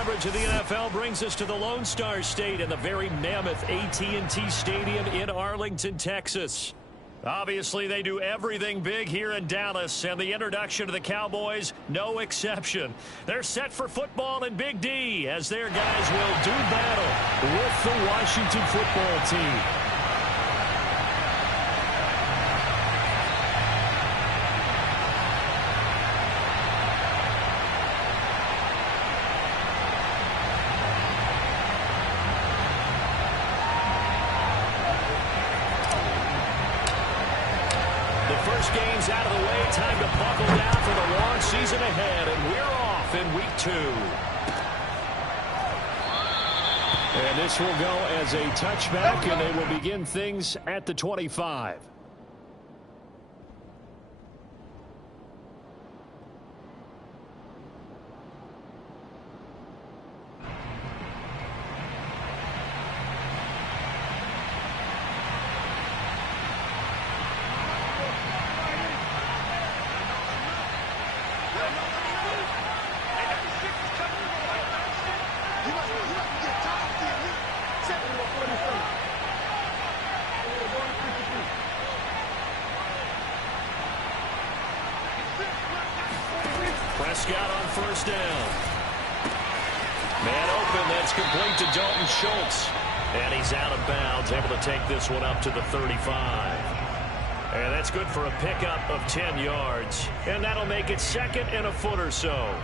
coverage of the NFL brings us to the Lone Star State and the very mammoth AT&T Stadium in Arlington, Texas. Obviously, they do everything big here in Dallas, and the introduction to the Cowboys, no exception. They're set for football in Big D as their guys will do battle with the Washington football team. First game's out of the way. Time to buckle down for the long season ahead. And we're off in week 2. And this will go as a touchback, and they will begin things at the 25. Prescott on first down. Man open, that's complete to Dalton Schultz. And he's out of bounds, able to take this one up to the 35. And that's good for a pickup of 10 yards. And that'll make it second and a foot or so.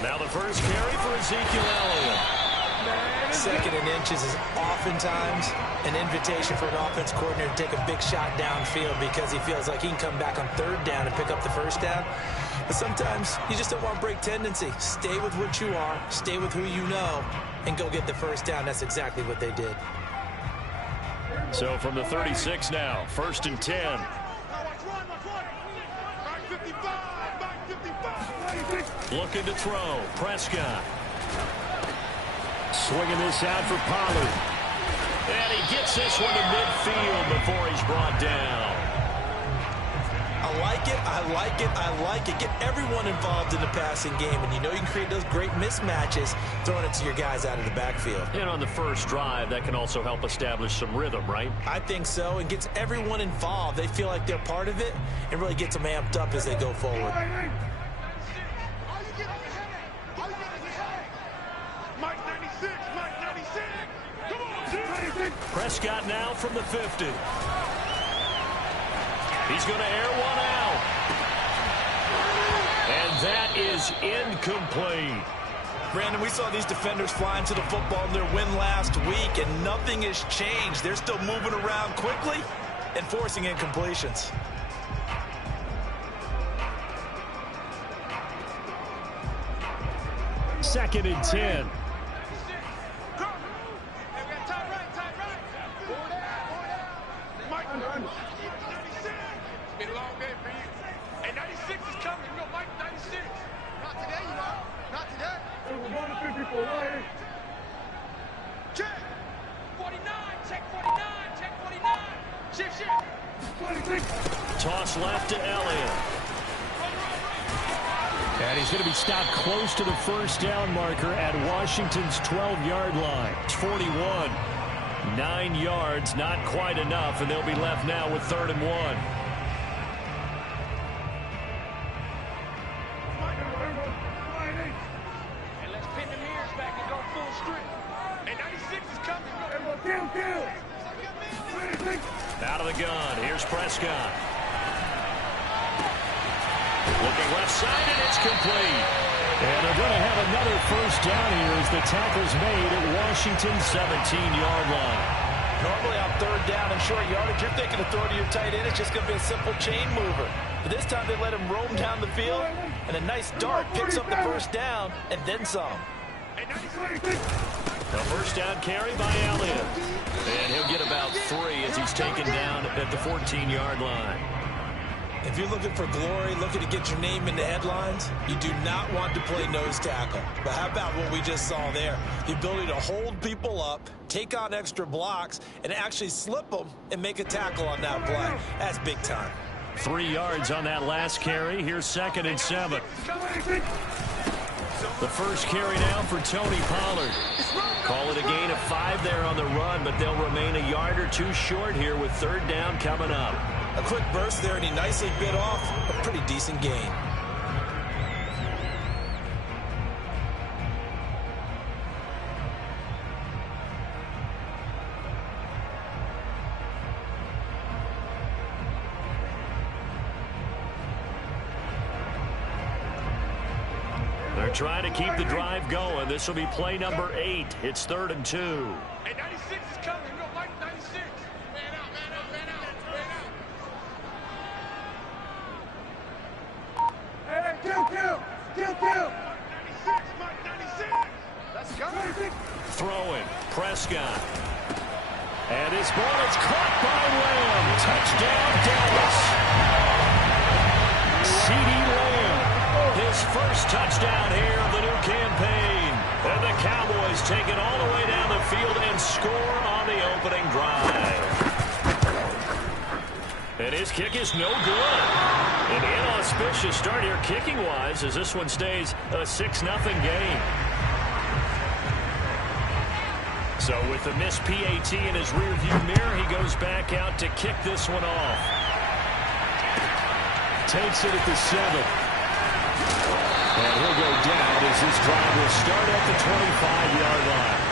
Now the first carry for Ezekiel Elliott. Second and inches is oftentimes an invitation for an offense coordinator to take a big shot downfield because he feels like he can come back on third down and pick up the first down. But sometimes you just don't want to break tendency. Stay with what you are, stay with who you know, and go get the first down. That's exactly what they did. So from the 36 now, first and 10. Looking to throw. Prescott. Swinging this out for Pollard. And he gets this one to midfield before he's brought down. I like it, I like it, I like it. Get everyone involved in the passing game, and you know you can create those great mismatches throwing it to your guys out of the backfield. And on the first drive, that can also help establish some rhythm, right? I think so, and gets everyone involved. They feel like they're part of it, and really gets them amped up as they go forward. Prescott now from the 50. He's going to air one out. And that is incomplete. Brandon, we saw these defenders flying to the football in their win last week, and nothing has changed. They're still moving around quickly and forcing incompletions. Second and 10. Been a long day for you. And 96 is coming. You know, Mike, 96. Not today, you are. Not today. We're going to 54. Right. Check. 49. Check 49. Check 49. Shift, shift. Toss left to Elliott. And he's going to be stopped close to the first down marker at Washington's 12-yard line. It's 41. 9 yards, not quite enough, and they'll be left now with 3rd and 1. And let's pin the mirrors back and go full strip. And 96 is coming. Out of the gun. Here's Prescott. Looking left side, and it's complete. And they're going to have another first down here as the tackle's made at Washington's 17-yard line. Normally on third down and short yardage, you're thinking to throw to your tight end. It's just going to be a simple chain mover. But this time they let him roam down the field, and a nice dart picks up the first down and then some. A first down carry by Elliott. And he'll get about 3 as he's taken down at the 14-yard line. If you're looking for glory, looking to get your name in the headlines, you do not want to play nose tackle. But how about what we just saw there? The ability to hold people up, take on extra blocks, and actually slip them and make a tackle on that play. That's big time. 3 yards on that last carry. Here's 2nd and 7. The first carry now for Tony Pollard. Call it a gain of 5 there on the run, but they'll remain a yard or 2 short here with 3rd down coming up. A quick burst there, and he nicely bit off a pretty decent gain. They're trying to keep the drive going. This will be play number 8. It's 3rd and 2. Hey, 96 is coming. You know, Mike, 96. Man out, man out, man out, man out. Hey, kill. 96, Mike, 96. Let's go. 96. Throwing. Prescott. And this ball is caught by Lamb. Touchdown, Dallas. C.D. Lamb. His first touchdown here of the new campaign. And the Cowboys take it all the way down the field and score on the opening drive. And his kick is no good. An inauspicious start here kicking-wise as this one stays a 6-0 game. So with the missed PAT in his rearview mirror, he goes back out to kick this one off. Takes it at the 7. And he'll go down as this drive will start at the 25-yard line.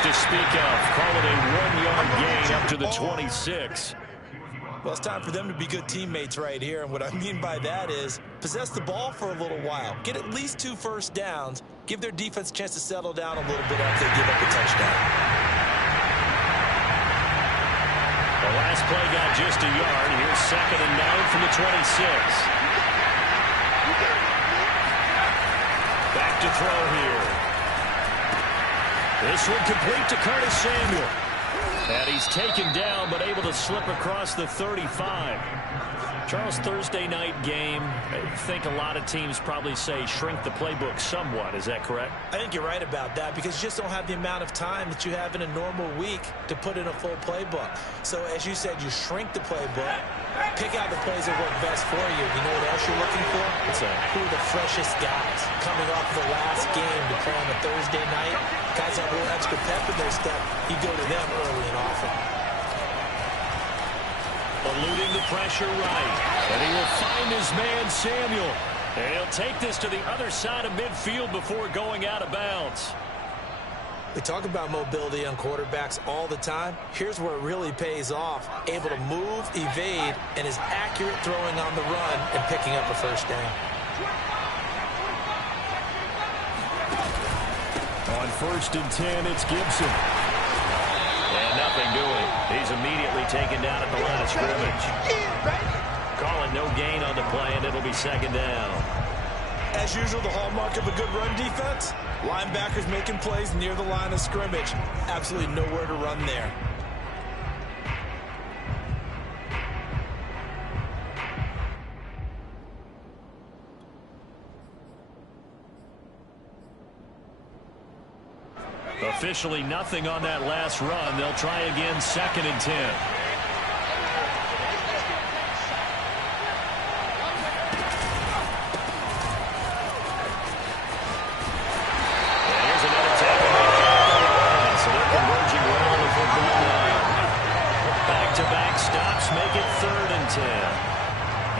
To speak of. Call it a 1-yard gain up to the 26. Well, it's time for them to be good teammates right here. And what I mean by that is possess the ball for a little while. Get at least 2 first downs. Give their defense a chance to settle down a little bit after they give up a touchdown. The last play got just a yard. Here's 2nd and 9 from the 26. Back to throw here. This one complete to Curtis Samuel. And he's taken down, but able to slip across the 35. Charles, Thursday night game, I think a lot of teams probably say shrink the playbook somewhat. Is that correct? I think you're right about that because you just don't have the amount of time that you have in a normal week to put in a full playbook. So, as you said, you shrink the playbook, pick out the plays that work best for you. You know what else you're looking for? Who are the freshest guys coming off the last game to play on a Thursday night? Guys have a little extra pep in their step. You go to them early and often. Eluding the pressure right. And he will find his man, Samuel. And he'll take this to the other side of midfield before going out of bounds. We talk about mobility on quarterbacks all the time. Here's where it really pays off. Able to move, evade, and is accurate throwing on the run and picking up a first down. On 1st and 10, it's Gibson. And nothing doing. He's immediately taken down at the line of scrimmage. Calling no gain on the play, and it'll be 2nd down. As usual, the hallmark of a good run defense, linebackers making plays near the line of scrimmage. Absolutely nowhere to run there. Officially nothing on that last run. They'll try again 2nd and 10. And here's another tackle. So they're converging well on the football line. Back-to-back stops make it 3rd and 10.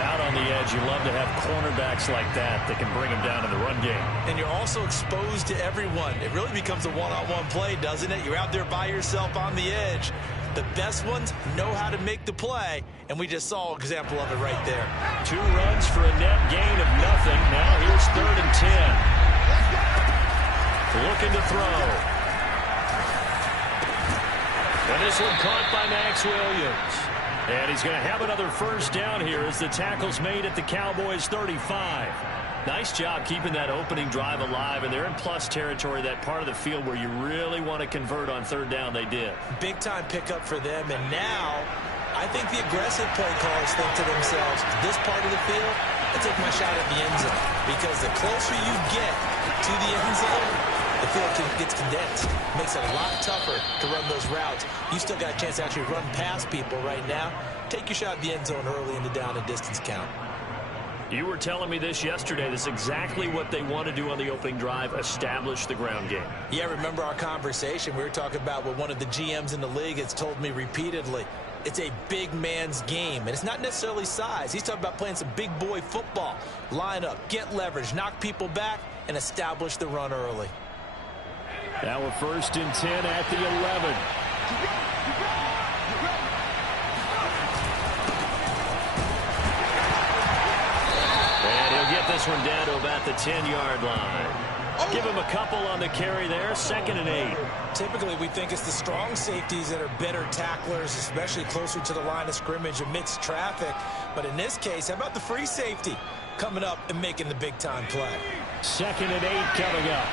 Out on the edge, you love to have cornerbacks like that can bring them down in the run game. And you're also exposed to everyone. It really becomes a one-on-one play, doesn't it? You're out there by yourself on the edge. The best ones know how to make the play, and we just saw an example of it right there. 2 runs for a net gain of nothing. Now here's 3rd and 10. Looking to throw. And this one caught by Max Williams. And he's going to have another first down here as the tackle's made at the Cowboys' 35. Nice job keeping that opening drive alive, and they're in plus territory, that part of the field where you really want to convert on 3rd down. They did. Big-time pickup for them, and now I think the aggressive play callers think to themselves, this part of the field, I take my shot at the end zone, because the closer you get to the end zone, the field gets condensed. Makes it a lot tougher to run those routes. You still got a chance to actually run past people right now. Take your shot at the end zone early in the down and distance count. You were telling me this yesterday. This is exactly what they want to do on the opening drive, establish the ground game. Yeah, remember our conversation. We were talking about what one of the GMs in the league has told me repeatedly. It's a big man's game, and it's not necessarily size. He's talking about playing some big boy football. Line up, get leverage, knock people back, and establish the run early. Now we're 1st and 10 at the 11. Get this one down to about the 10-yard line. Give him a couple on the carry there. 2nd and 8. Typically, we think it's the strong safeties that are better tacklers, especially closer to the line of scrimmage amidst traffic. But in this case, how about the free safety coming up and making the big-time play? 2nd and 8 coming up.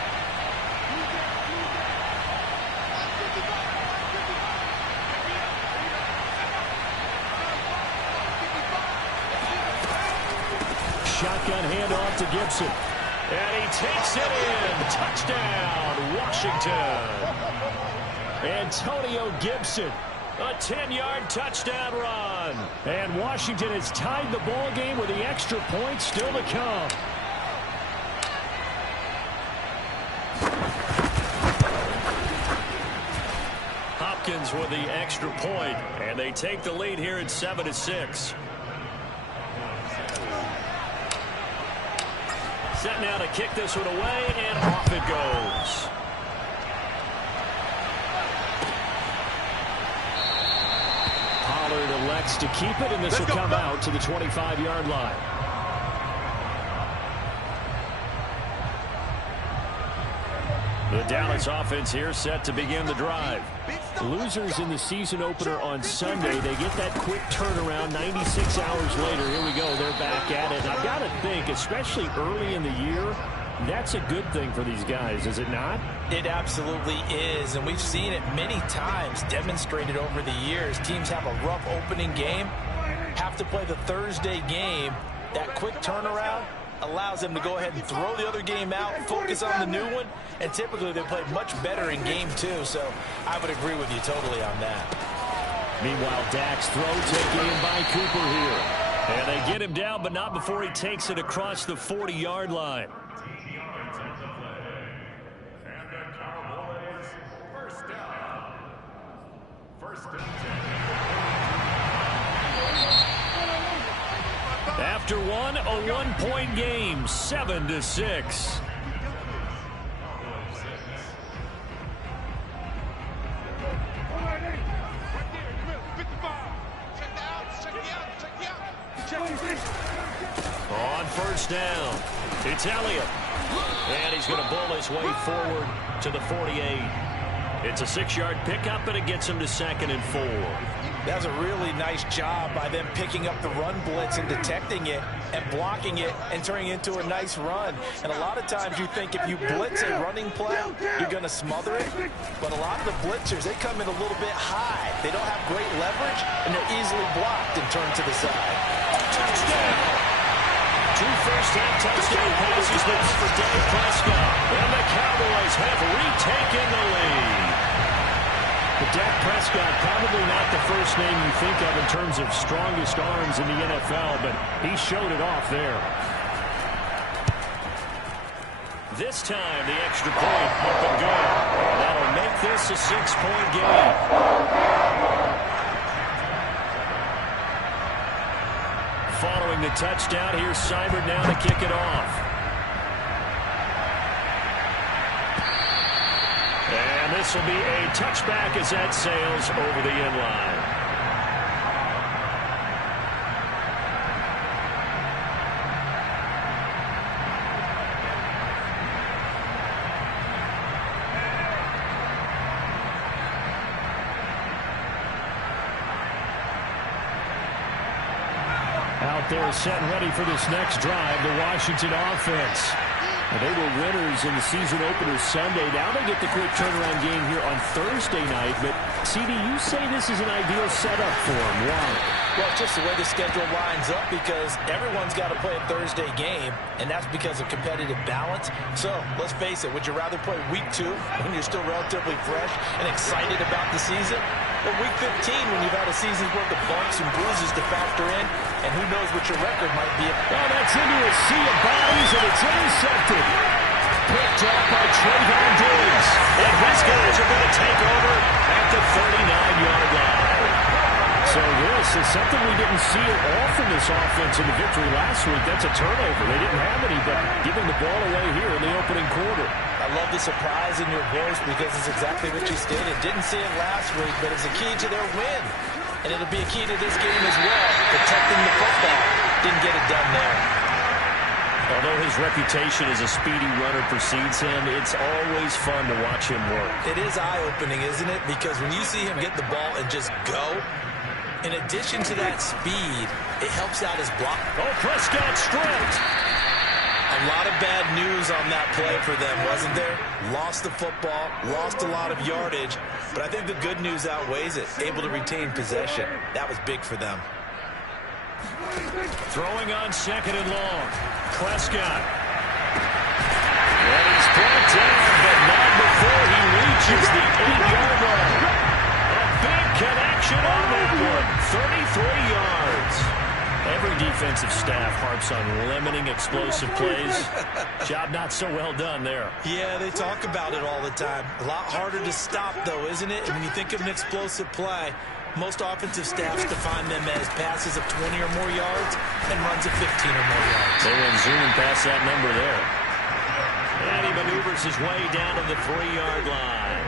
Shotgun handoff to Gibson. And he takes it in. Touchdown, Washington. Antonio Gibson. A 10-yard touchdown run. And Washington has tied the ball game with the extra point still to come. Hopkins with the extra point, and they take the lead here at 7-6. Set now to kick this one away, and off it goes. Pollard elects to keep it, and this will come out to the 25-yard line. The Dallas offense here set to begin the drive. Losers in the season opener on Sunday. They get that quick turnaround 96 hours later. Here we go. They're back at it. And I've got to think, especially early in the year, that's a good thing for these guys, is it not? It absolutely is, and we've seen it many times demonstrated over the years. Teams have a rough opening game, have to play the Thursday game. That quick turnaround allows them to go ahead and throw the other game out, focus on the new one, and typically they play much better in game 2, so I would agree with you totally on that. Meanwhile, Dak's throw taken in by Cooper here. And they get him down, but not before he takes it across the 40-yard line. After one, a one-point game, 7-6. On 1st down, it's Elliott. And he's going to bull his way forward to the 48. It's a 6-yard pickup, and it gets him to 2nd and 4. That was a really nice job by them picking up the run blitz and detecting it and blocking it and turning it into a nice run. And a lot of times you think if you blitz a running play, you're going to smother it. But a lot of the blitzers, they come in a little bit high. They don't have great leverage, and they're easily blocked and turned to the side. Touchdown! 2 first-half touchdown passes for Dak Prescott. And the Cowboys have retaken the lead. But Dak Prescott, probably not the first name you think of in terms of strongest arms in the NFL, but he showed it off there. This time, the extra point up and good. That'll make this a 6-point game. Following the touchdown, here's Seibert now to kick it off. And this this will be a touchback as that sails over the end line. Out there set and ready for this next drive, the Washington offense. And they were winners in the season opener Sunday. Now they get the quick turnaround game here on Thursday night. But, CD, you say this is an ideal setup for them. Why? Well, it's just the way the schedule lines up because everyone's got to play a Thursday game, and that's because of competitive balance. So, let's face it, would you rather play week 2 when you're still relatively fresh and excited about the season? Or week 15 when you've had a season's worth of bumps and bruises to factor in, and who knows what your record might be. Oh, that's into a sea of bodies, and it's intercepted. Picked up by Trayvon Diggs. And his guys are going to take over at the 39-yard line. So this is something we didn't see at all from this offense in the victory last week. That's a turnover. They didn't have any, but giving the ball away here in the opening quarter. I love the surprise in your voice because it's exactly what you stated. Didn't see it last week, but it's a key to their win. And it'll be a key to this game as well, protecting the football. Didn't get it done there. Although his reputation as a speedy runner precedes him, it's always fun to watch him work. It is eye-opening, isn't it? Because when you see him get the ball and just go, in addition to that speed, it helps out his block. Oh, Prescott stripped. A lot of bad news on that play for them, wasn't there? Lost the football, lost a lot of yardage, but I think the good news outweighs it. Able to retain possession. That was big for them. Throwing on second and long. Prescott. And he's brought down, but not before he reaches the 8-yard line. A big connection on that one. 33 yards. Every defensive staff harps on limiting explosive plays. Job not so well done there. Yeah, they talk about it all the time. A lot harder to stop, though, isn't it? And when you think of an explosive play, most offensive staffs define them as passes of 20 or more yards and runs of 15 or more yards. They went zooming past that number there. And he maneuvers his way down to the 3-yard line.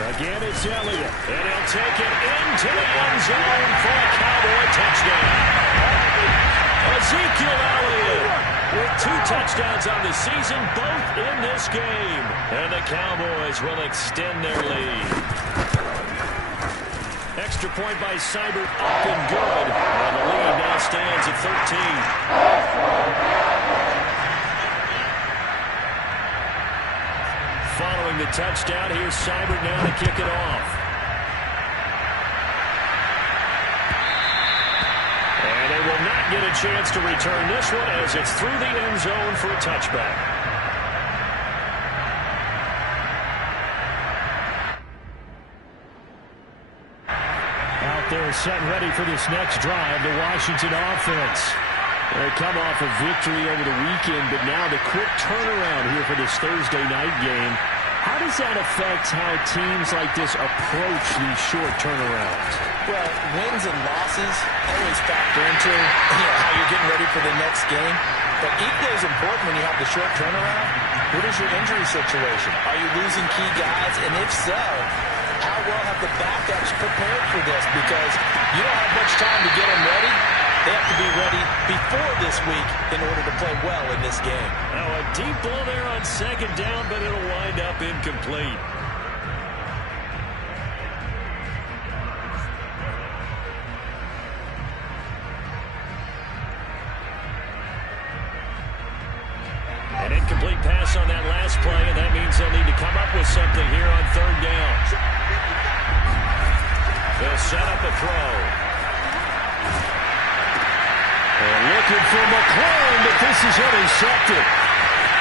Again, it's Elliott, and he'll take it into the end zone for a Cowboy touchdown. Ezekiel Elliott with 2 touchdowns on the season, both in this game. And the Cowboys will extend their lead. Extra point by Seibert, up and good. And the lead now stands at 13. Following the touchdown, here's Seibert now to kick it off. And they will not get a chance to return this one as it's through the end zone for a touchback. Out there set and ready for this next drive, the Washington offense. They come off a victory over the weekend, but now the quick turnaround here for this Thursday night game. How does that affect how teams like this approach these short turnarounds? Well, wins and losses always factor into how you're getting ready for the next game. But equally as important when you have the short turnaround, what is your injury situation? Are you losing key guys? And if so, how well have the backups prepared for this? Because you don't have much time to get them ready. They have to be ready before this week in order to play well in this game. Now a deep ball there on second down, but it'll wind up incomplete. An incomplete pass on that last play, and that means they'll need to come up with something here on third down. They'll set up a throw. And looking for McClellan, but this is intercepted.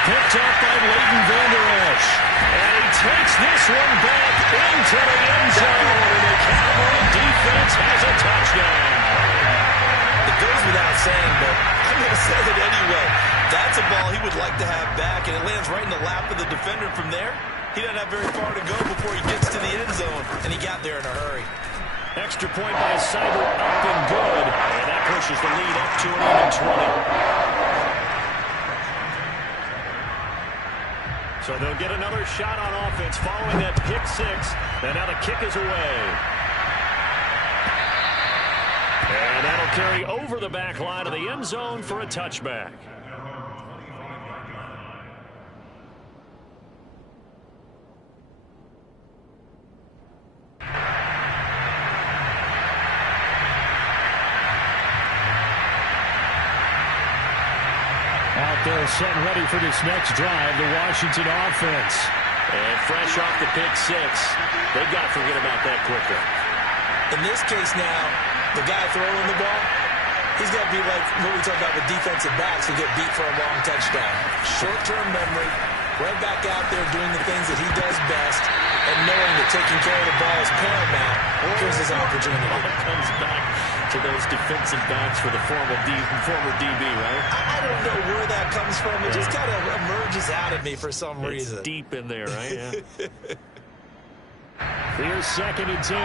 Picked up by Leighton Vander Esch. And he takes this one back into the end zone. And the Cowboy defense has a touchdown. It goes without saying, but I'm going to say it anyway. That's a ball he would like to have back, and it lands right in the lap of the defender from there. He doesn't have very far to go before he gets to the end zone, and he got there in a hurry. Extra point by Seibert, up and good. And that pushes the lead up to an even 20. So they'll get another shot on offense following that pick six. And now the kick is away. And that'll carry over the back line of the end zone for a touchback. Out there setting ready for this next drive, the Washington offense. And fresh off the pick six, they've got to forget about that quicker. In this case now, the guy throwing the ball, he's got to be like what we talk about with defensive backs who get beat for a long touchdown. Short-term memory, right back out there doing the things that he does best, and knowing that taking care of the ball is paramount. Here's his opportunity. It comes back to those defensive backs for the former DB, right? I don't know where that comes from. It just kind of emerges out of me for some reason. It's deep in there, right? Yeah. Here's 2nd and 10.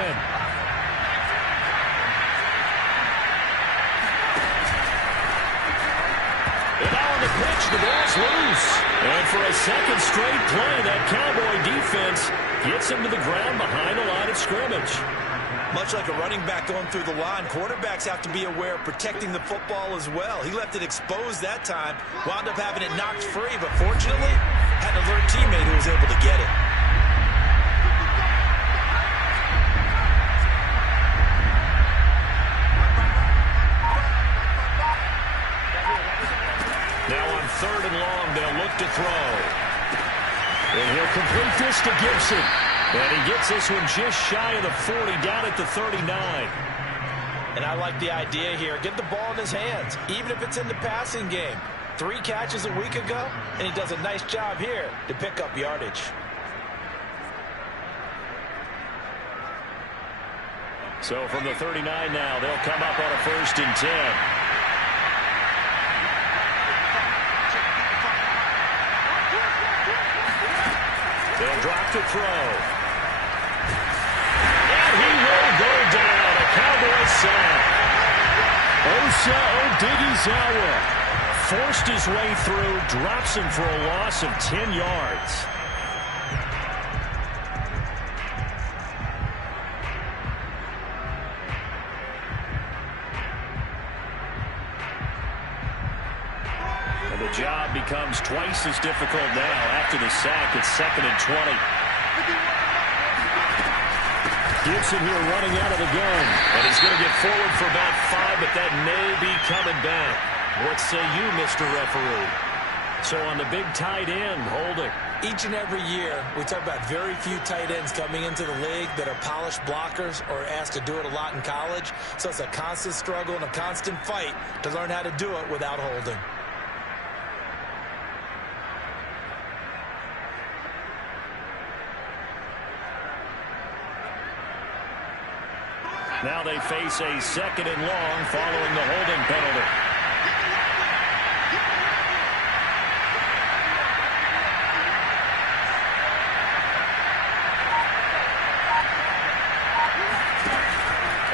And now on the pitch, the ball's loose. And for a second straight play, that Cowboy defense gets him to the ground behind the line of scrimmage. Much like a running back going through the line, quarterbacks have to be aware of protecting the football as well. He left it exposed that time, wound up having it knocked free, but fortunately, had an alert teammate who was able to get it. Now on 3rd and long, they'll look to throw. And he'll complete this to Gibson. And he gets this one just shy of the 40, down at the 39. And I like the idea here. Get the ball in his hands, even if it's in the passing game. 3 catches a week ago, and he does a nice job here to pick up yardage. So from the 39 now, they'll come up on a 1st and 10. They'll drop to throw. And he will go down. A Cowboy sack. Osa Odighizuwa Forced his way through, drops him for a loss of 10 yards. And the job becomes twice as difficult now after the sack. It's 2nd and 20. Gibson here running out of the gun. And he's going to get forward for about 5, but that may be coming back. What say you, Mr. Referee? So on the big tight end, holding. Each and every year, we talk about very few tight ends coming into the league that are polished blockers or asked to do it a lot in college. So it's a constant struggle and a constant fight to learn how to do it without holding. Now they face a 2nd and long following the holding penalty.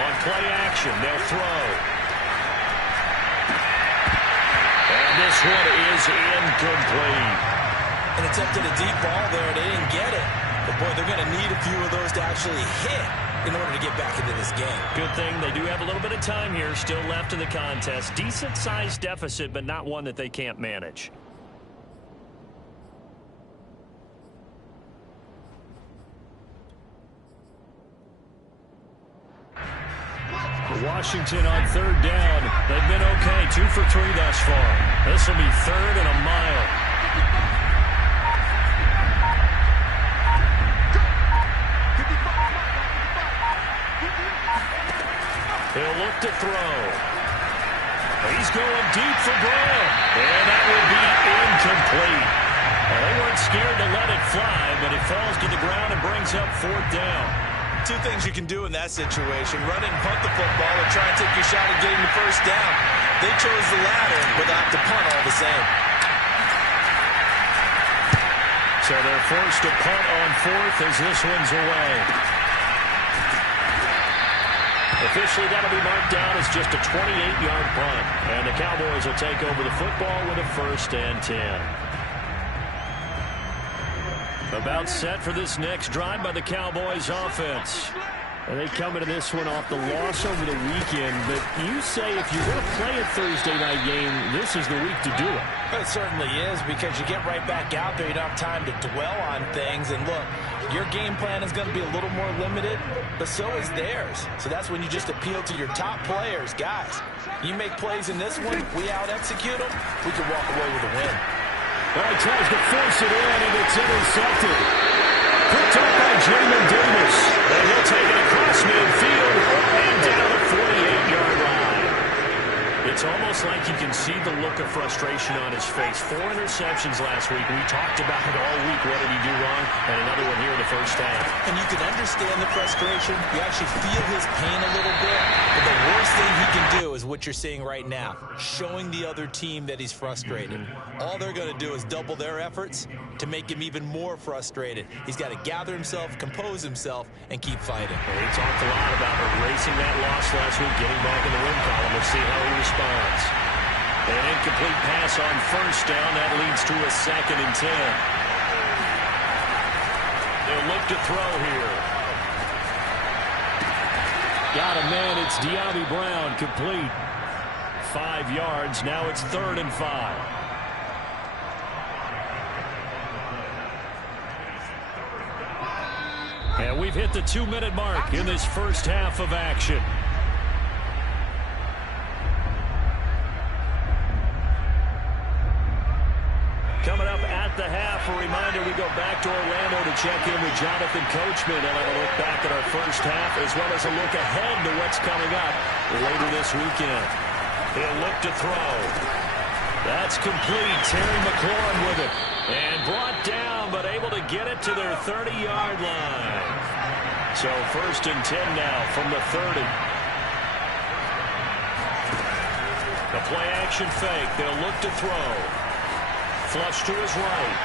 On play action, they'll throw. And this one is incomplete. And attempted a deep ball there, and they didn't get it. But, boy, they're going to need a few of those to actually hit in order to get back into this game. Good thing they do have a little bit of time here still left in the contest. Decent-sized deficit, but not one that they can't manage. Washington on 3rd down. They've been okay, 2 for 3 thus far. This will be 3rd and a mile. He'll look to throw. He's going deep for Brown. And that will be incomplete. Well, they weren't scared to let it fly, but it falls to the ground and brings up 4th down. 2 things you can do in that situation. Run and punt the football or try and take your shot at getting the 1st down. They chose the latter, but they have to punt all the same. So they're forced to punt on 4th as this one's away. Officially, that'll be marked down as just a 28-yard punt. And the Cowboys will take over the football with a 1st and 10. About set for this next drive by the Cowboys offense. And they come into this one off the loss over the weekend, but you say if you're going to play a Thursday night game, this is the week to do it. It certainly is, because you get right back out there. You don't have time to dwell on things. And look, your game plan is going to be a little more limited, but so is theirs. So that's when you just appeal to your top players. Guys, you make plays in this one, we out-execute them, we can walk away with a win. Well, he tries to force it in, and it's intercepted. Picked up by Jamin Davis. And he'll take it across midfield and down the 48-yard line. It's almost like you can see the look of frustration on his face. 4 interceptions last week. We talked about it all week. What did he do wrong? And another one here in the first half. And you can understand the frustration. You actually feel his pain a little bit. But the worst thing he can do is what you're seeing right now, showing the other team that he's frustrated. All they're going to do is double their efforts to make him even more frustrated. He's got to gather himself, compose himself, and keep fighting. Well, he talked a lot about erasing that loss last week, getting back in the win column. We'll see how he responds. An incomplete pass on first down. That leads to a 2nd and 10. They'll look to throw here. Got a man. It's De'Ami Brown, complete. 5 yards. Now it's 3rd and 5. And we've hit the 2-minute mark in this first half of action. Coming up at the half, a reminder, we go back to Orlando to check in with Jonathan Coachman and have a look back at our first half, as well as a look ahead to what's coming up later this weekend. He'll look to throw. That's complete. Terry McLaurin with it. And brought down, but able to get it to their 30-yard line. So 1st and 10 now from the 30. The play action fake. They'll look to throw. Flush to his right.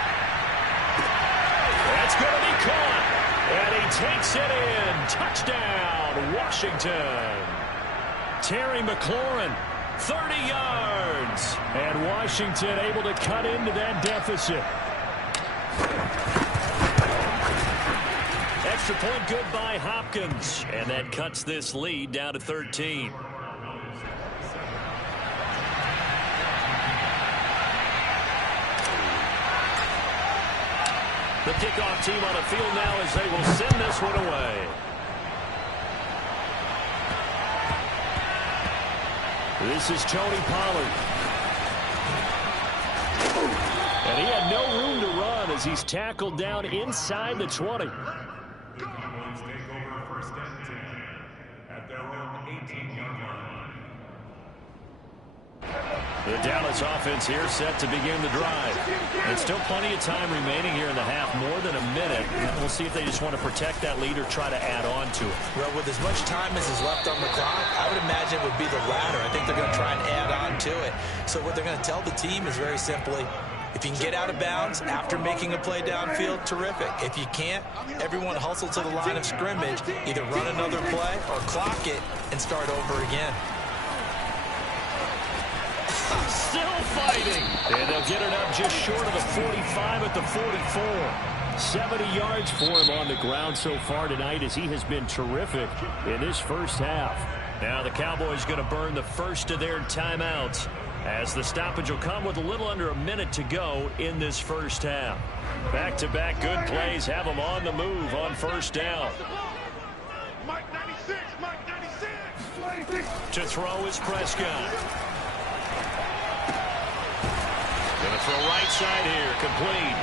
That's going to be caught. And he takes it in. Touchdown, Washington. Terry McLaurin, 30 yards. And Washington able to cut into that deficit. Extra point good by Hopkins. And that cuts this lead down to 13. The kickoff team on the field now as they will send this one away. This is Tony Pollard. And he had no room to run as he's tackled down inside the 20. Cowboys take over 1st and 10 at their own 18-yard line. The Dallas offense here set to begin the drive. And still plenty of time remaining here in the half, more than a minute. We'll see if they just want to protect that lead or try to add on to it. Well, with as much time as is left on the clock, I would imagine it would be the latter. I think they're going to try and add on to it. So what they're going to tell the team is very simply, if you can get out of bounds after making a play downfield, terrific. If you can't, everyone hustle to the line of scrimmage, either run another play or clock it and start over again. Still fighting. And they'll get it up just short of the 45 at the 44. 70 yards for him on the ground so far tonight as he has been terrific in this first half. Now the Cowboys going to burn the first of their timeouts as the stoppage will come with a little under a minute to go in this first half. Back-to-back good plays have them on the move on first down. Mike 96, Mike 96. To throw is Prescott. Going to throw right side here, complete.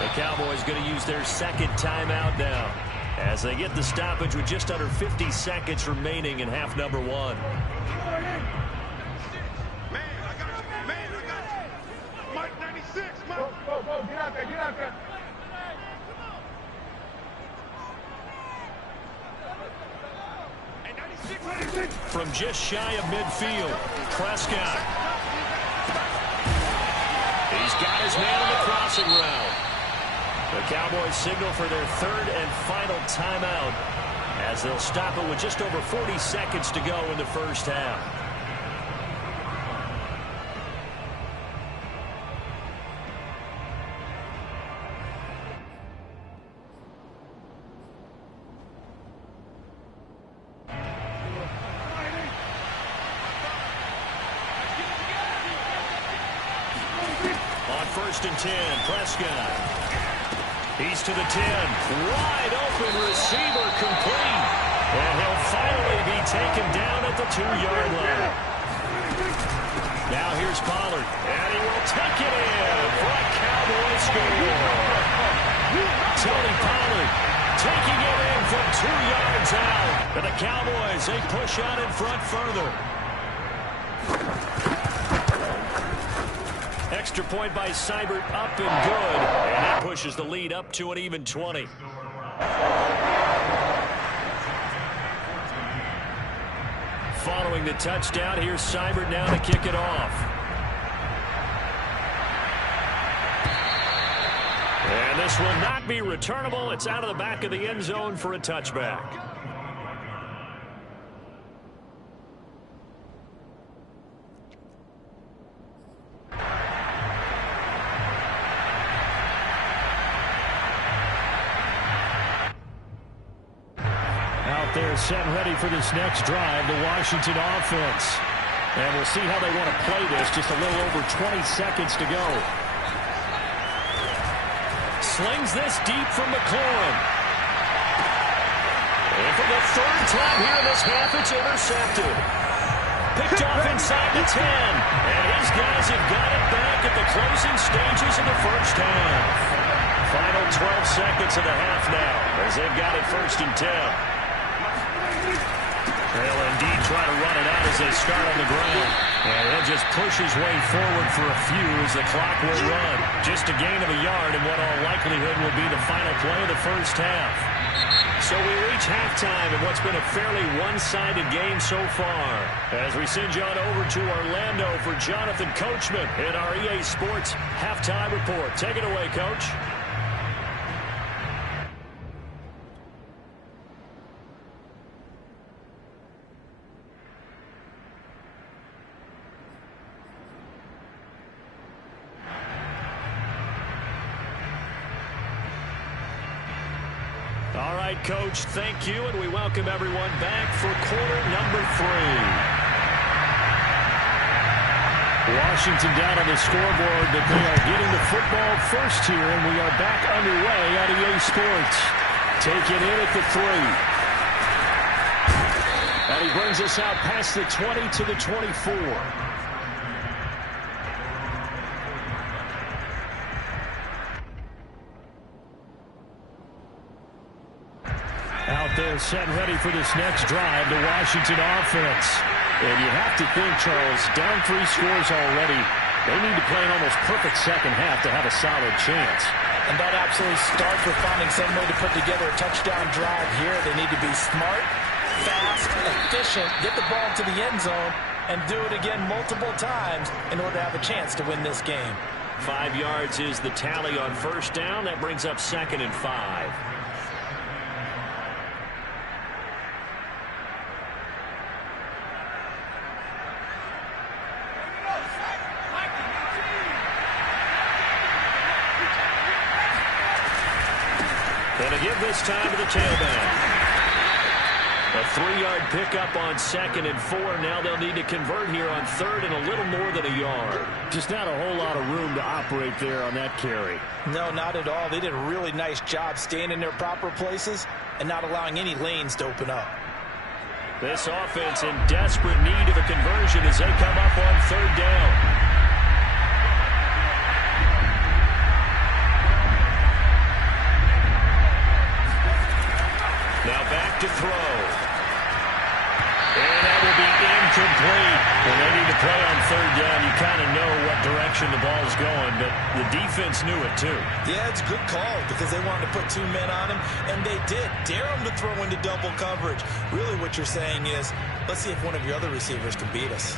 The Cowboys going to use their 2nd timeout now as they get the stoppage with just under 50 seconds remaining in half number 1. Man, I got you. Man, I got you. Mike 96, Mike. Go, get out there, get out there. Hey, 96. From just shy of midfield, Prescott. He's got his man on the crossing route. The Cowboys signal for their 3rd and final timeout as they'll stop it with just over 40 seconds to go in the first half. first and 10. Prescott. He's to the 10. Wide open receiver complete. And he'll finally be taken down at the 2-yard line. Now here's Pollard. And he will take it in for a Cowboy score. Tony Pollard taking it in from 2 yards out. And the Cowboys, they push out in front further. Extra point by Seibert, up and good. And that pushes the lead up to an even 20. Following the touchdown, here's Seibert now to kick it off. And this will not be returnable. It's out of the back of the end zone for a touchback. They're set and ready for this next drive, the Washington offense. And we'll see how they want to play this. Just a little over 20 seconds to go. Slings this deep from McLaurin. And for the third time here in this half, it's intercepted. Picked off inside the 10. And his guys have got it back at the closing stages of the first half. Final 12 seconds of the half now as they've got it first and 10. They'll indeed try to run it out as they start on the ground. And he'll just push his way forward for a few as the clock will run. Just a gain of a yard in what all likelihood will be the final play of the first half. So we reach halftime in what's been a fairly one-sided game so far. As we send you on over to Orlando for Jonathan Coachman in our EA Sports Halftime Report. Take it away, Coach. All right, Coach, thank you, and we welcome everyone back for quarter number 3. Washington down on the scoreboard, but they are getting the football first here, and we are back underway at EA Sports. Take it in at the 3. And he brings us out past the 20 to the 24. Out there set and ready for this next drive, the Washington offense. And you have to think, Charles, down 3 scores already. They need to play an almost perfect second half to have a solid chance. And that absolutely starts with finding some way to put together a touchdown drive here. They need to be smart, fast, efficient, get the ball to the end zone, and do it again multiple times in order to have a chance to win this game. 5 yards is the tally on first down. That brings up 2nd and 5. And to give this time to the tailback. A 3-yard pickup on 2nd and 4. Now they'll need to convert here on 3rd and a little more than a yard. Just not a whole lot of room to operate there on that carry. No, not at all. They did a really nice job staying in their proper places and not allowing any lanes to open up. This offense in desperate need of a conversion as they come up on 3rd down. Now back to throw. And that will be incomplete. When they need to play on 3rd down, you kind of know what direction the ball's going, but the defense knew it too. Yeah, it's a good call because they wanted to put 2 men on him, and they did. Dare him to throw into double coverage. Really what you're saying is, let's see if one of your other receivers can beat us.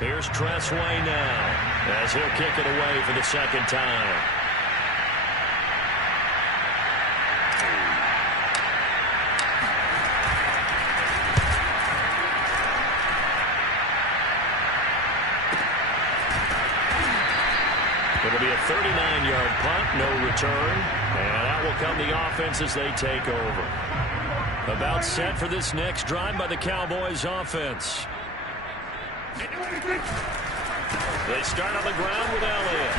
Here's Tressway now as he'll kick it away for the 2nd time. It'll be a 39-yard punt, no return, and that will come the offense as they take over. About set for this next drive by the Cowboys offense. They start on the ground with Elliott.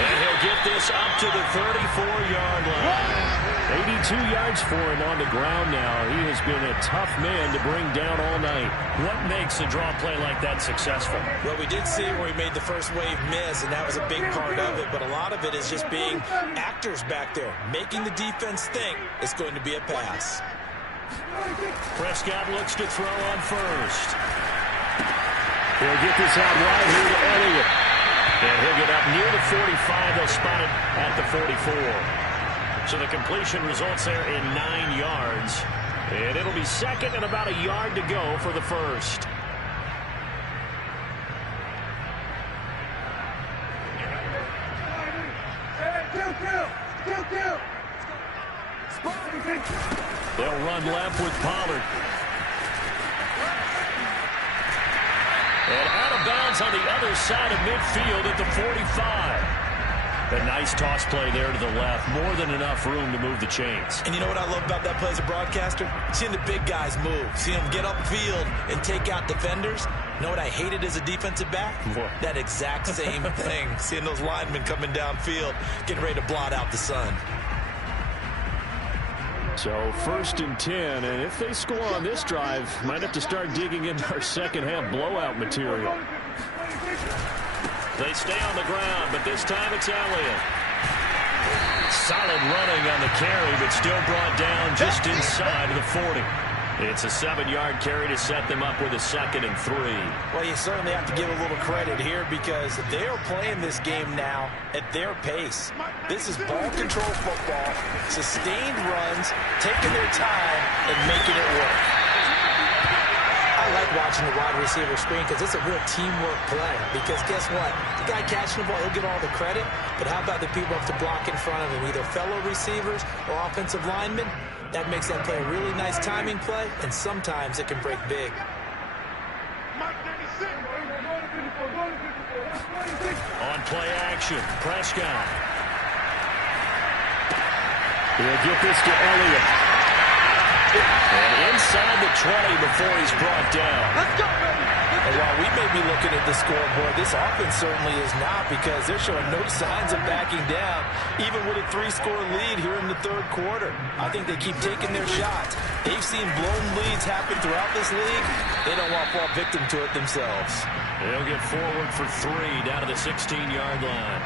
And he'll get this up to the 34-yard line. 82 yards for him on the ground now. He has been a tough man to bring down all night. What makes a draw play like that successful? Well, we did see where he made the first wave miss, and that was a big part of it. But a lot of it is just being actors back there, making the defense think it's going to be a pass. Prescott looks to throw on first. He'll get this out wide here to Elliott. And he'll get up near the 45. They'll spot it at the 44. So the completion results there in 9 yards. And it'll be second and about a yard to go for the first. They'll run left with Pollard. And out of bounds on the other side of midfield at the 45. A nice toss play there to the left. More than enough room to move the chains. And you know what I love about that play as a broadcaster? Seeing the big guys move. Seeing them get upfield and take out defenders. You know what I hated as a defensive back? What? That exact same thing. Seeing those linemen coming downfield, getting ready to blot out the sun. So 1st and 10, and if they score on this drive, might have to start digging into our second half blowout material. They stay on the ground, but this time it's Elliott. Solid running on the carry, but still brought down just inside of the 40. It's a 7-yard carry to set them up with a 2nd and 3. Well, you certainly have to give a little credit here because they are playing this game now at their pace. This is ball control football, sustained runs, taking their time, and making it work. I like watching the wide receiver screen because it's a real teamwork play. Because guess what? The guy catching the ball, he'll get all the credit. But how about the people who have to block in front of him, either fellow receivers or offensive linemen? That makes that play a really nice timing play, and sometimes it can break big. On play action, Prescott. He'll get this to Elliott. And inside the 20 before he's brought down. Let's go, baby. And while we may be looking at the scoreboard, this offense certainly is not because they're showing no signs of backing down, even with a 3-score lead here in the 3rd quarter. I think they keep taking their shots. They've seen blown leads happen throughout this league. They don't want to fall victim to it themselves. They'll get forward for 3 down to the 16-yard line.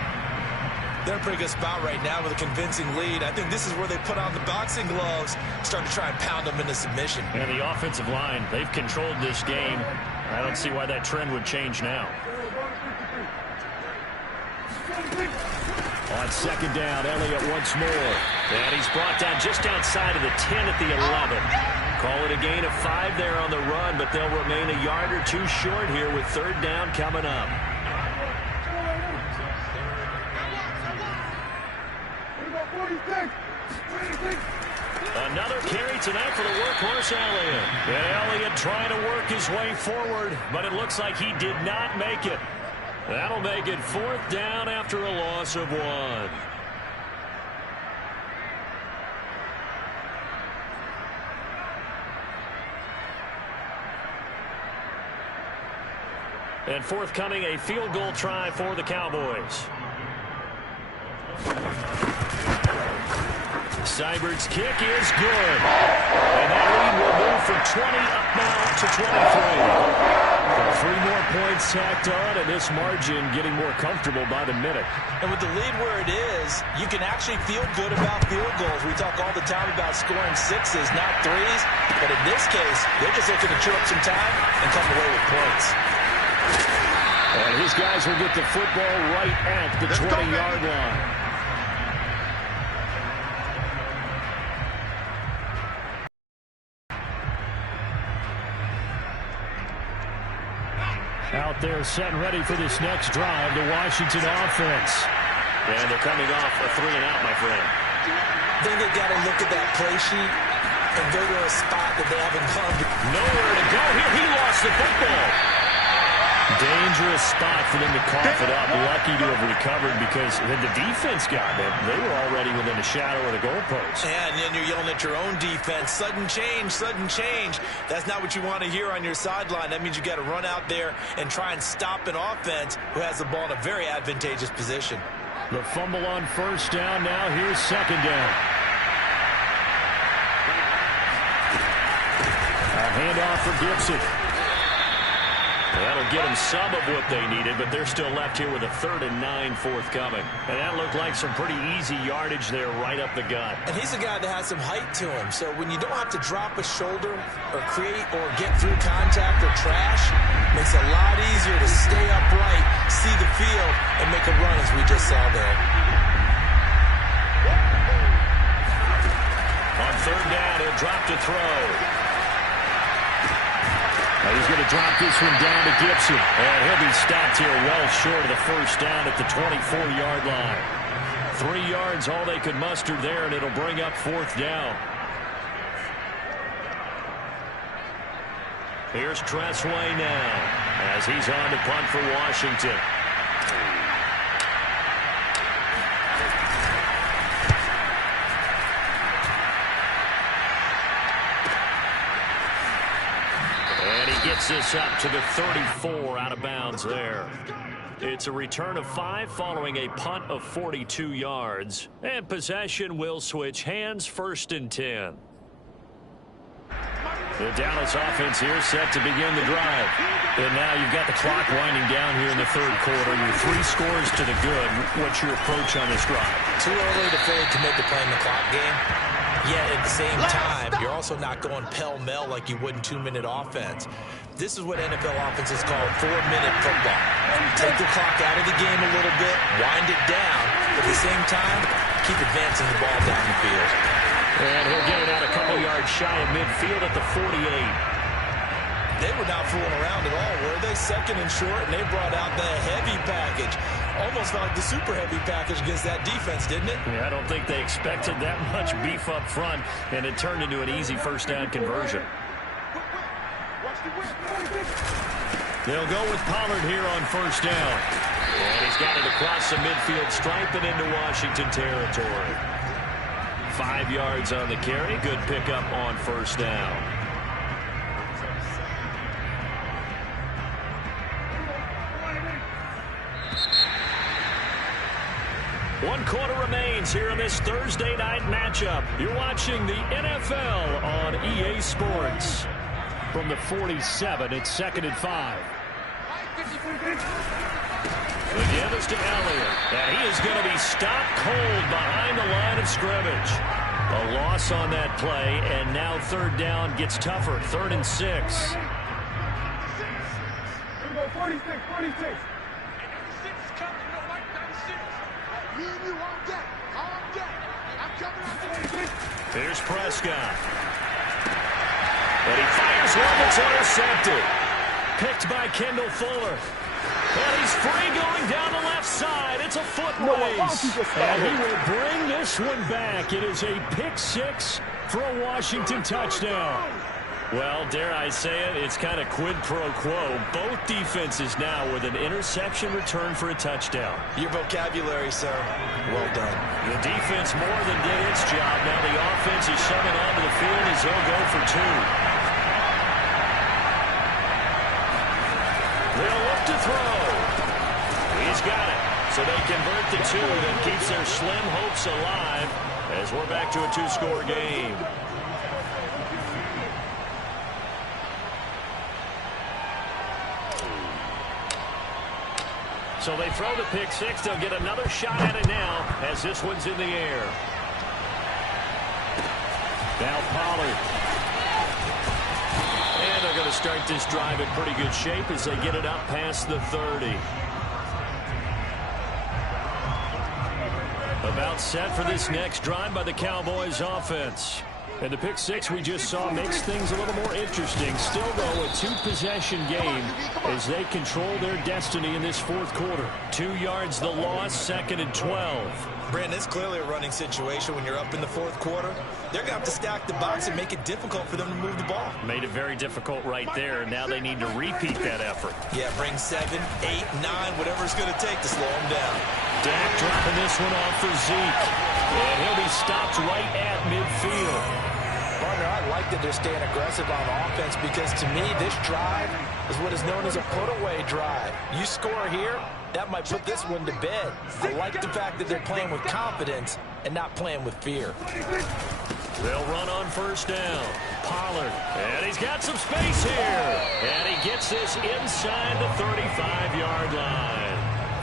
They're in a pretty good spot right now with a convincing lead. I think this is where they put on the boxing gloves, start to try and pound them into submission. And the offensive line, they've controlled this game. I don't see why that trend would change now. On 2nd down, Elliott once more. And he's brought down just outside of the 10 at the 11. Call it a gain of 5 there on the run, but they'll remain a yard or 2 short here with 3rd down coming up. Another carry tonight for the workhorse Elliott. And Elliott trying to work his way forward, but it looks like he did not make it. That'll make it 4th down after a loss of 1. And forthcoming, a field goal try for the Cowboys. Seibert's kick is good. And that lead will move from 20 up now to 23. 3 more points tacked on, and this margin getting more comfortable by the minute. And with the lead where it is, you can actually feel good about field goals. We talk all the time about scoring 6s, not 3s. But in this case, they're just looking to chew up some time and come away with points. And his guys will get the football right at the 20-yard line. Out there set and ready for this next drive, the Washington offense. And they're coming off a 3-and-out, my friend. I think they've got to look at that play sheet and go to a spot that they haven't gone to. Nowhere to go here. He lost the football. dangerous spot for them to cough it up. Lucky to have recovered because had the defense gotten it, they were already within a shadow of the goalpost. Yeah, and then you're yelling at your own defense. Sudden change, sudden change. That's not what you want to hear on your sideline. That means you got to run out there and try and stop an offense who has the ball in a very advantageous position. The fumble on first down. Now here's second down. A handoff for Gibson. That'll get them some of what they needed, but they're still left here with a 3rd and 9 forthcoming. And that looked like some pretty easy yardage there right up the gut. And he's a guy that has some height to him, so when you don't have to drop a shoulder or create or get through contact or trash, it makes it a lot easier to stay upright, see the field, and make a run as we just saw there. On third down, he'll drop to throw. He's going to drop this one down to Gibson. And he'll be stopped here well short of the first down at the 24-yard line. 3 yards, all they could muster there, and it'll bring up 4th down. Here's Tressway now as he's on to punt for Washington. Gets this up to the 34, out of bounds there. It's a return of 5 following a punt of 42 yards. And possession will switch hands, 1st and 10. The Dallas offense here set to begin the drive. And now you've got the clock winding down here in the 3rd quarter. You're 3 scores to the good. What's your approach on this drive? Too early to fully commit to playing the clock game. Yet at the same time, you're also not going pell-mell like you would in 2-minute offense. This is what NFL offenses call 4-minute football. Take the clock out of the game a little bit, wind it down, but at the same time, keep advancing the ball down the field. And he'll get it out a couple yards shy of midfield at the 48. They were not fooling around at all, were they? 2nd and short, and they brought out the heavy package. Almost felt like the super heavy package against that defense, didn't it? Yeah, I don't think they expected that much beef up front, and it turned into an easy first down conversion. They'll go with Pollard here on first down. And he's got it across the midfield stripe and into Washington territory. 5 yards on the carry. Good pickup on first down. One quarter remains here in this Thursday night matchup. You're watching the NFL on EA Sports. From the 47, it's 2nd and 5. The give is to Elliott, and he is going to be stopped cold behind the line of scrimmage. A loss on that play, and now 3rd down gets tougher. 3rd and 6. Here we go, 46, 46. 96 is coming, you know, Mike, 96. Me and you on deck, I'm coming out there. Here's Prescott. And he fires one that's intercepted. Picked by Kendall Fuller. And he's free going down the left side. It's a foot race. And he will bring this one back. It is a pick 6 for a Washington touchdown. Well, dare I say it, it's kind of quid pro quo. Both defenses now with an interception return for a touchdown. Your vocabulary, sir. Well done. The defense more than did its job. Now the offense is shoving onto the field as he'll go for 2. They'll look to throw. He's got it. So they convert the 2 that keeps their slim hopes alive as we're back to a 2-score game. So they throw the pick 6. They'll get another shot at it now as this one's in the air. Now Pollard. And they're going to start this drive in pretty good shape as they get it up past the 30. About set for this next drive by the Cowboys offense. And the pick six we just saw makes things a little more interesting. Still, though, a two-possession game as they control their destiny in this fourth quarter. 2 yards the loss, 2nd and 12. Brandon, it's clearly a running situation when you're up in the fourth quarter. They're going to have to stack the box and make it difficult for them to move the ball. Made it very difficult right there, and now they need to repeat that effort. Yeah, bring 7, 8, 9, whatever it's going to take to slow them down. Dak dropping this one off for Zeke. And he'll be stopped right at midfield. Partner, I like that they're staying aggressive on offense because, to me, this drive is what is known as a put-away drive. You score here, that might put this one to bed. I like the fact that they're playing with confidence and not playing with fear. They'll run on first down. Pollard, and he's got some space here. And he gets this inside the 35-yard line.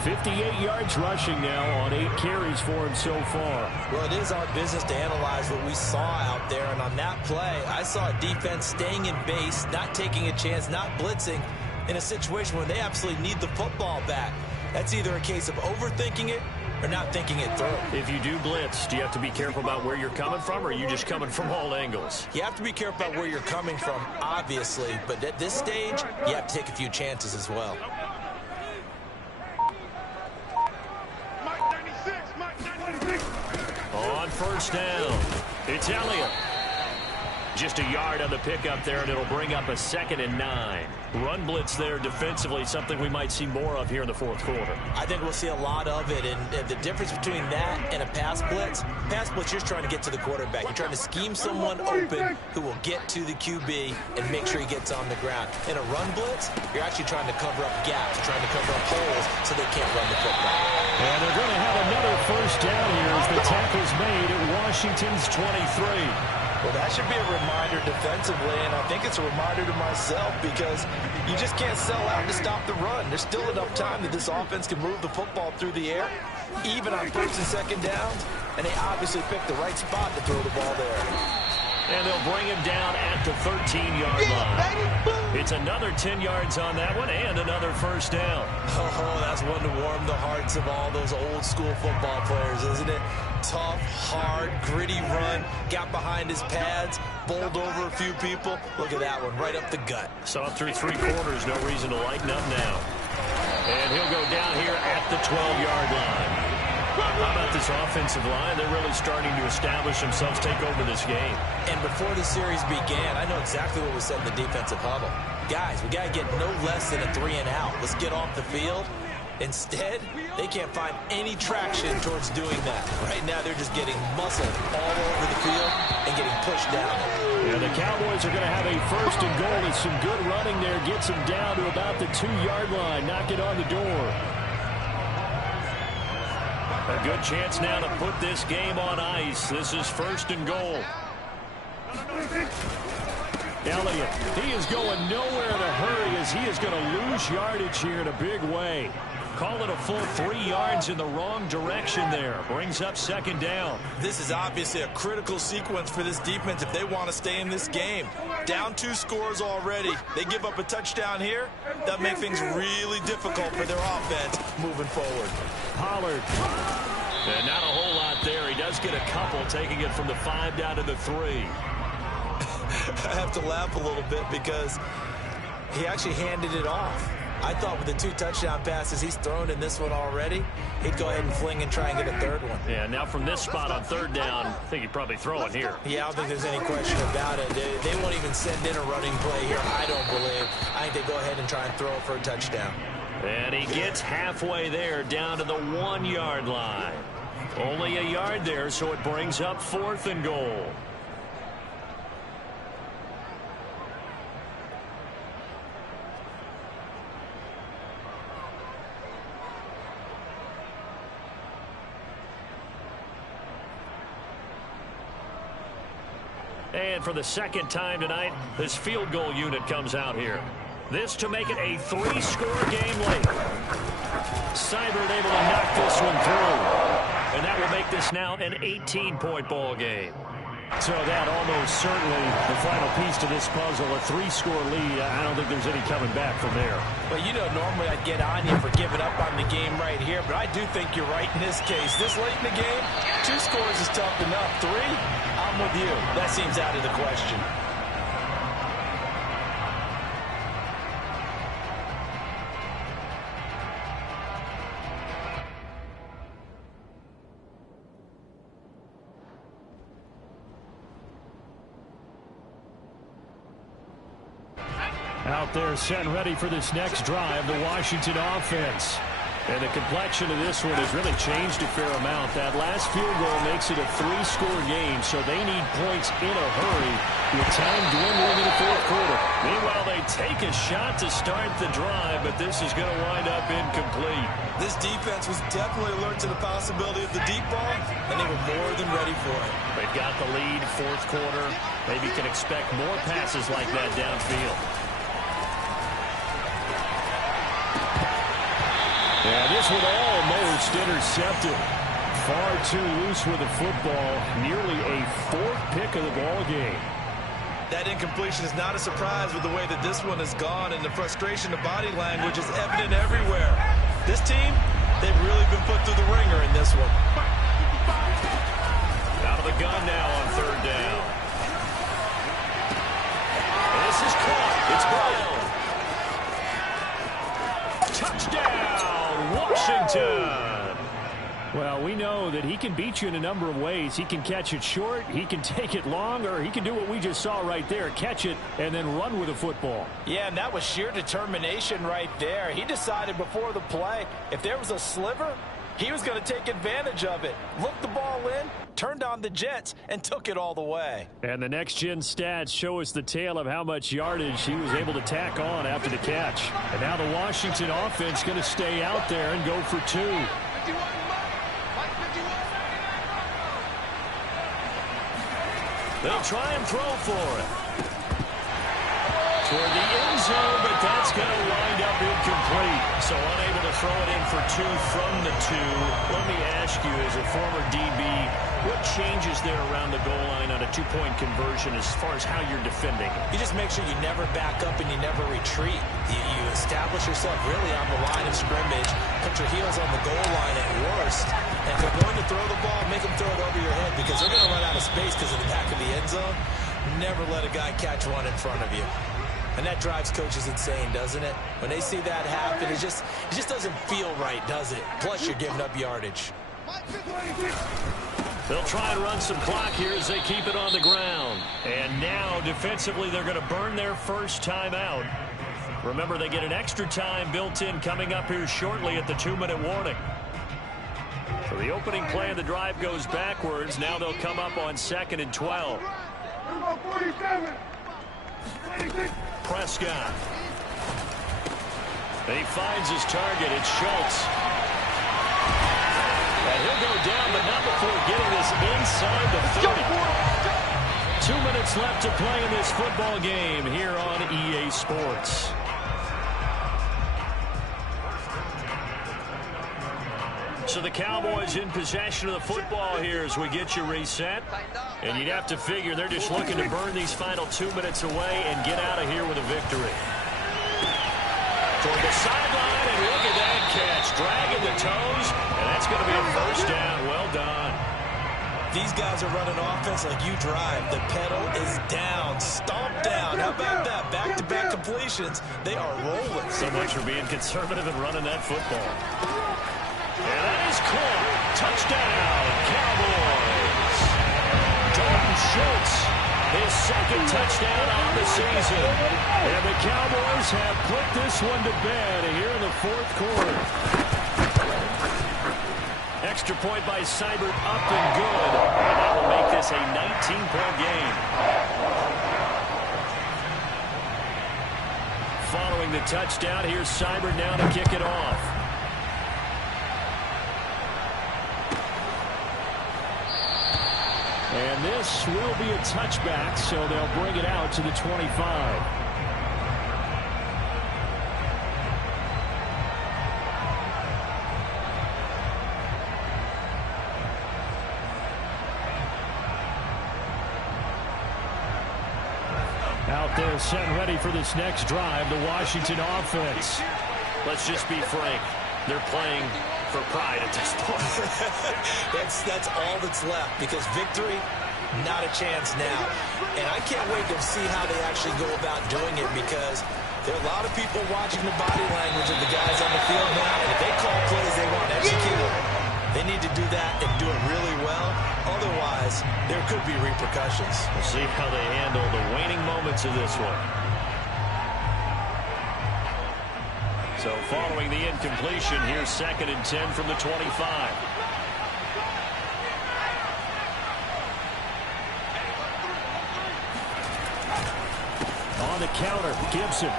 58 yards rushing now on 8 carries for him so far. Well, it is our business to analyze what we saw out there, and on that play, I saw a defense staying in base, not taking a chance, not blitzing, in a situation where they absolutely need the football back. That's either a case of overthinking it or not thinking it through. If you do blitz, do you have to be careful about where you're coming from, or are you just coming from all angles? You have to be careful about where you're coming from, obviously, but at this stage, you have to take a few chances as well. On first down, it's Elliott. Just a yard on the pickup there, and it'll bring up a 2nd and 9. Run blitz there defensively, something we might see more of here in the fourth quarter. I think we'll see a lot of it, and the difference between that and a pass blitz, you're just trying to get to the quarterback. You're trying to scheme someone open who will get to the QB and make sure he gets on the ground. In a run blitz, you're actually trying to cover up gaps, you're trying to cover up holes so they can't run the football. And they're going to have another first down here as the tackle's made at Washington's 23. Well, that should be a reminder defensively, and I think it's a reminder to myself because you just can't sell out to stop the run. There's still enough time that this offense can move the football through the air, even on 1st and 2nd downs, and they obviously picked the right spot to throw the ball there. And they'll bring him down at the 13-yard line. It's another 10 yards on that one and another first down. Oh, that's one to warm the hearts of all those old-school football players, isn't it? Tough, hard, gritty run, got behind his pads, bowled over a few people. Look at that one, right up the gut. Saw it through 3 quarters, no reason to lighten up now. And he'll go down here at the 12-yard line. How about this offensive line? They're really starting to establish themselves, take over this game. And before the series began, I know exactly what was said in the defensive huddle. Guys, we got to get no less than a 3-and-out. Let's get off the field. Instead, they can't find any traction towards doing that. Right now, they're just getting muscled all over the field and getting pushed down. Yeah, the Cowboys are going to have a 1st and goal. It's some good running there. Gets them down to about the 2-yard line. Knock it on the door. A good chance now to put this game on ice. This is 1st and goal. Elliott, he is going nowhere in a hurry as he is going to lose yardage here in a big way. Call it a full 3 yards in the wrong direction there. Brings up 2nd down. This is obviously a critical sequence for this defense if they want to stay in this game. Down 2 scores already. They give up a touchdown here. That makes things really difficult for their offense moving forward. Pollard. And not a whole lot there. He does get a couple, taking it from the 5 down to the 3. I have to laugh a little bit because he actually handed it off. I thought with the 2 touchdown passes he's thrown in this one already, he'd go ahead and fling and try and get a 3rd one. Yeah, now from this spot on 3rd down, I think he'd probably throw it here. Yeah, I don't think there's any question about it. They won't even send in a running play here, I don't believe. I think they go ahead and try and throw it for a touchdown. And he gets halfway there, down to the 1-yard line. Only a yard there, so it brings up 4th and goal. And for the 2nd time tonight, this field goal unit comes out here. This to make it a 3-score game late. Seibert able to knock this one through. And that will make this now an 18-point ball game. So that almost certainly the final piece to this puzzle, a 3-score lead. I don't think there's any coming back from there. Well, you know, normally I'd get on you for giving up on the game right here, but I do think you're right in this case. This late in the game, 2 scores is tough enough. 3, I'm with you. That seems out of the question. Out there set and ready for this next drive, the Washington offense. And the complexion of this one has really changed a fair amount. That last field goal makes it a 3-score game, so they need points in a hurry with time dwindling in the fourth quarter. Meanwhile, they take a shot to start the drive, but this is going to wind up incomplete. This defense was definitely alert to the possibility of the deep ball, and they were more than ready for it. They've got the lead, fourth quarter. Maybe can expect more passes like that downfield. And this one almost intercepted. Far too loose with the football. Nearly a 4th pick of the ball game. That incompletion is not a surprise with the way that this one has gone, and the frustration of body language is evident everywhere. This team, they've really been put through the ringer in this one. Out of the gun now on 3rd down. This is caught. It's Brown. Touchdown, Washington. Well, we know that he can beat you in a number of ways. He can catch it short, he can take it long, or he can do what we just saw right there, catch it and then run with the football. Yeah, and that was sheer determination right there. He decided before the play, if there was a sliver, he was going to take advantage of it. Looked the ball in, turned on the jets, and took it all the way. And the next-gen stats show us the tale of how much yardage he was able to tack on after the catch. And now the Washington offense going to stay out there and go for 2. They'll try and throw for it. Toward the end zone, but that's going to wind up incomplete. So unable to throw it in for 2 from the 2. Let me ask you, as a former DB, what changes there around the goal line on a 2-point conversion as far as how you're defending? You just make sure you never back up and you never retreat. You establish yourself really on the line of scrimmage, put your heels on the goal line at worst, and if they're going to throw the ball, make them throw it over your head because they're going to run out of space because of the back of the end zone. Never let a guy catch one in front of you. And that drives coaches insane, doesn't it? When they see that happen, it just doesn't feel right, does it? Plus, you're giving up yardage. They'll try and run some clock here as they keep it on the ground. And now, defensively, they're going to burn their first time out. Remember, they get an extra time built in coming up here shortly at the 2-minute warning. So the opening play of the drive goes backwards. Now they'll come up on 2nd and 12. Prescott. And he finds his target. It's Schultz. And he'll go down, but not before getting this inside the 30. 2 minutes left to play in this football game here on EA Sports. So the Cowboys in possession of the football here as we get you reset. And you'd have to figure they're just looking to burn these final 2 minutes away and get out of here with a victory. Toward the sideline, and look at that catch. Dragging the toes, and that's going to be a first down. Well done. These guys are running offense like you drive. The pedal is down, stomped down. How about that? Back-to-back completions. They are rolling. So much for being conservative and running that football. And that is caught. Touchdown, Cowboys. Dalton Schultz, his 2nd touchdown on the season. And the Cowboys have put this one to bed here in the 4th quarter. Extra point by Seibert, up and good. And that will make this a 19-point game. Following the touchdown, here's Seibert now to kick it off. And this will be a touchback, so they'll bring it out to the 25. there set and ready for this next drive, the Washington offense. Let's just be frank. They're playing for pride at this point. That's all that's left, because victory, not a chance now. And I can't wait to see how they actually go about doing it, because there are a lot of people watching the body language of the guys on the field now. And if they call plays they want executed, they need to do that and do it really well. Otherwise, there could be repercussions. We'll see how they handle the waning moments of this one. So following the incompletion, here's 2nd and 10 from the 25. On the counter, Gibson.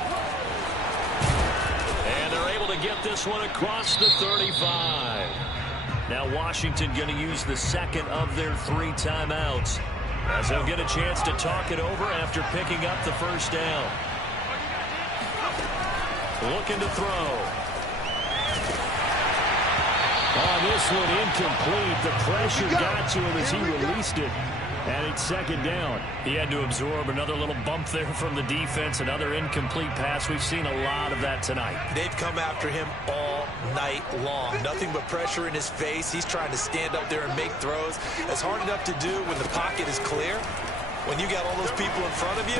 And they're able to get this one across the 35. Now Washington going to use the second of their 3 timeouts, as they'll get a chance to talk it over after picking up the first down. Looking to throw. On this one, incomplete. The pressure got to him as he released it. And it's 2nd down. He had to absorb another little bump there from the defense, another incomplete pass. We've seen a lot of that tonight. They've come after him all night long. Nothing but pressure in his face. He's trying to stand up there and make throws. It's hard enough to do when the pocket is clear. When you got all those people in front of you,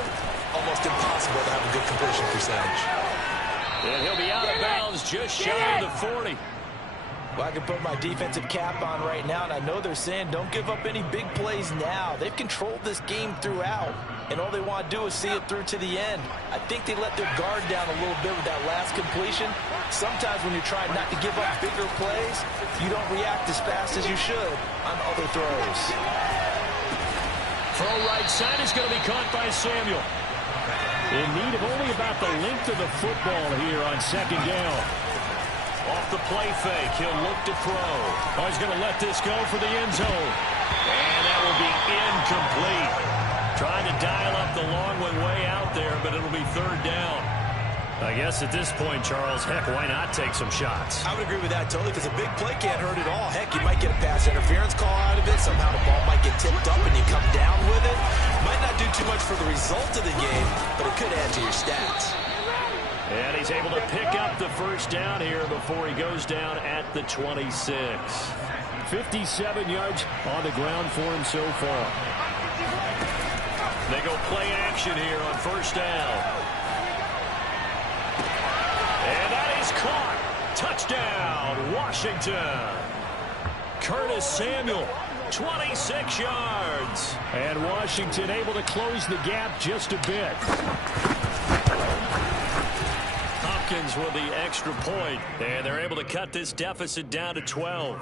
almost impossible to have a good completion percentage. And he'll be out of bounds just shy of the 40. Well, I can put my defensive cap on right now, and I know they're saying don't give up any big plays now. They've controlled this game throughout, and all they want to do is see it through to the end. I think they let their guard down a little bit with that last completion. Sometimes when you're trying not to give up bigger plays, you don't react as fast as you should on other throws. Throw right side is going to be caught by Samuel. In need of only about the length of the football here on 2nd down. Off the play fake, he'll look to throw. Oh, he's going to let this go for the end zone. And that will be incomplete. Trying to dial up the long one way out there, but it'll be 3rd down. I guess at this point, Charles, heck, why not take some shots? I would agree with that totally, because a big play can't hurt at all. Heck, you might get a pass interference call out of it. Somehow the ball might get tipped up and you come down with it. Might not do too much for the result of the game, but it could add to your stats. And he's able to pick up the first down here before he goes down at the 26. 57 yards on the ground for him so far. They go play action here on 1st down. And that is caught. Touchdown, Washington. Curtis Samuel, 26 yards. And Washington able to close the gap just a bit. Hopkins with the extra point, and they're able to cut this deficit down to 12.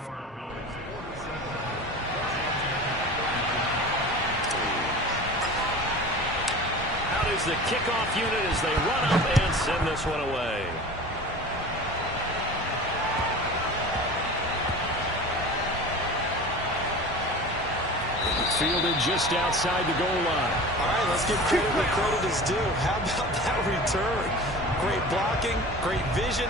Out is the kickoff unit as they run up and send this one away. Fielded just outside the goal line. All right, let's give credit where credit is due. How about that return? Great blocking, great vision,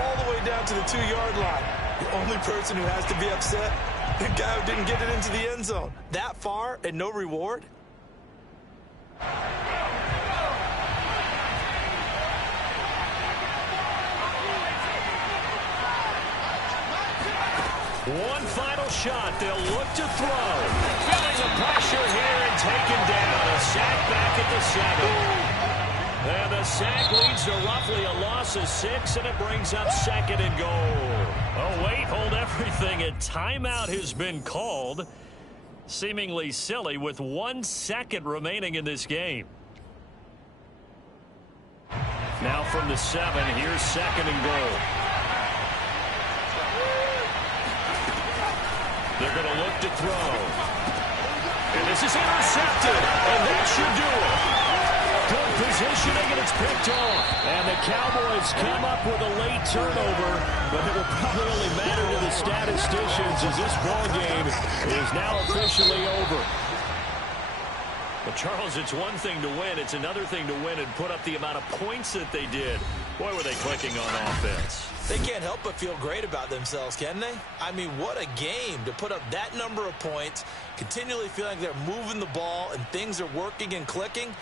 all the way down to the 2-yard line. The only person who has to be upset, the guy who didn't get it into the end zone. That far and no reward? One final shot. They'll look to throw. Feeling the pressure here and taken down. A sack back at the 7. And the sack leads to roughly a loss of 6, and it brings up 2nd and goal. Oh, wait, hold everything. A timeout has been called. Seemingly silly with 1 second remaining in this game. Now from the 7, here's 2nd and goal. They're going to look to throw. And this is intercepted. And that should do it. Good positioning, and it's picked off. And the Cowboys come up with a late turnover, but it will probably only matter to the statisticians as this ball game is now officially over. But, Charles, it's one thing to win. It's another thing to win and put up the amount of points that they did. Boy, were they clicking on offense. They can't help but feel great about themselves, can they? I mean, what a game to put up that number of points, continually feeling like they're moving the ball and things are working and clicking.